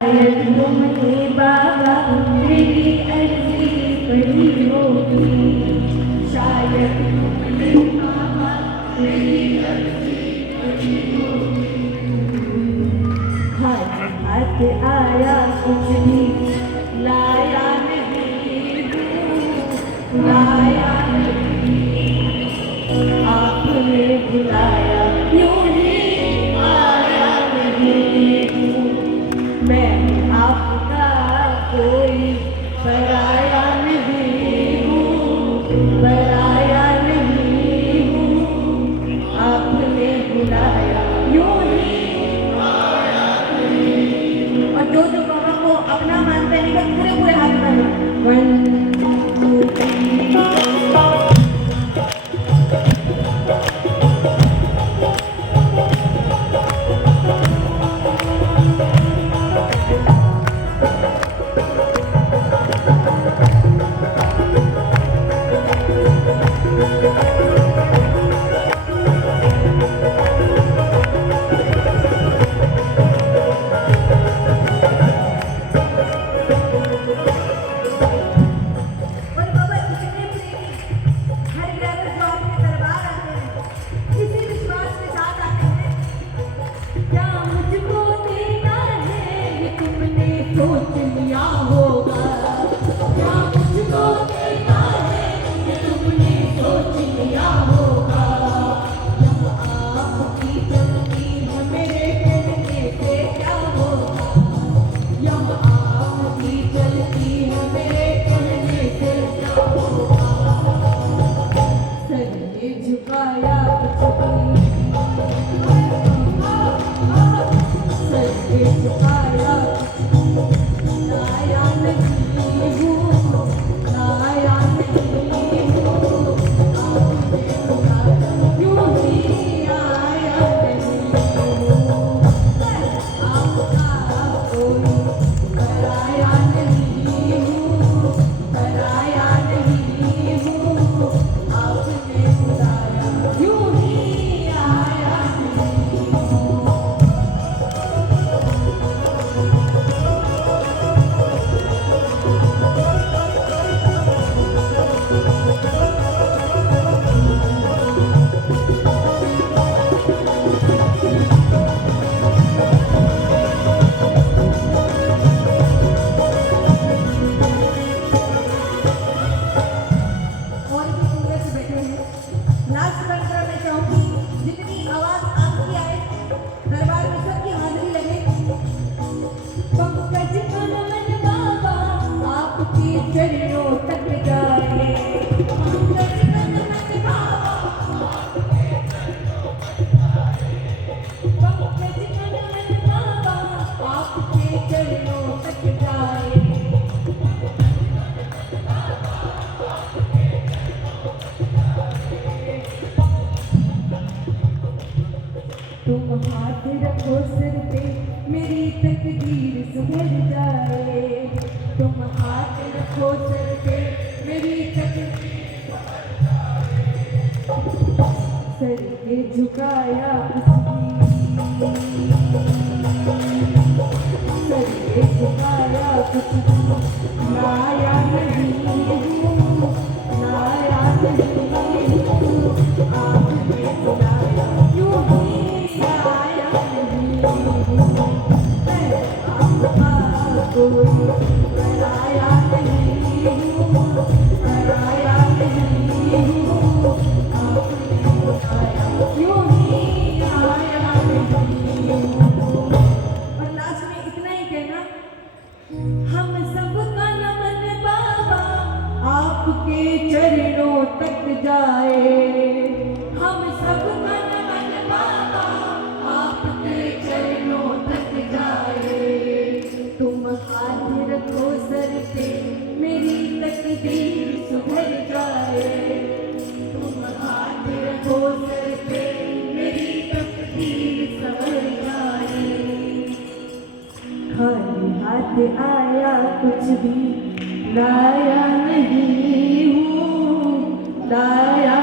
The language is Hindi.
शायद तुमने बाबा मेरी अर्जी पढ़ी होगी। शायद तुमने बाबा मेरी अर्जी पढ़ी होगी। खाली हाथ आया कुछ भी लाया नहीं हूँ, लाया नहीं। आपने बुलाया यूं ही आया नहीं हूँ। मैं आपका कोई पराया नहीं हूँ, पराया नहीं हूँ। आपने बुलाया यूं ही आया नहीं। और जो बाबा को अपना मानते हैं पूरे पूरे हाथ में सोच लिया होगा। क्या मुझको देना है कि तुमने सोच लिया होगा। यहाँ आपकी चलती है मेरे कहने से क्या होगा। यहाँ आपकी चलती है मेरे कहने से क्या होगा। सर ये झुकाया कुछ भी, सर ये झुकाया लाया नहीं हूँ, लाया नहीं हूँ। आपने बुलाया यूं ही आया नहीं हूँ। आपका कोई पराया नहीं हूँ, पराया नहीं हूँ। आपने बुलाया यूं ही आया नहीं हूँ। चरणों तक जाए, पंकज कनमत बाबा आपके चरणों तक जाए। पंकज कनमत बाबा आपके चरणों तक जाए। तुम हाथ रखो सिर पे मेरी तकदीर सुधर जाए। तुम हाथ रखो सिर पे मेरी तकदीर सुधर जाए। सर ये झुकाया कुछ भी, सर ये झुकाया कुछ भी लाया नहीं हूँ, लाया नहीं हूँ। आपने बुलाया यूं ही आया नहीं हूँ। मैं आपका कोई पराया नहीं हूँ, पराया नहीं हूँ। आपने बुलाया यूं ही आया नहीं हूँ। और लास्ट में इतना ही कहना, हम सबका नमन बाबा आपके चरणों तक जाए। हम सबका नमन बाबा आपके चरणों तक जाए। तुम हाथ रखो सर पे मेरी तकदीर सुधर जाए। तुम हाथ रखो सर पे मेरी तकदीर संवर जाए। खाली हाथ आया कुछ भी लाया नहीं हूँ, लाया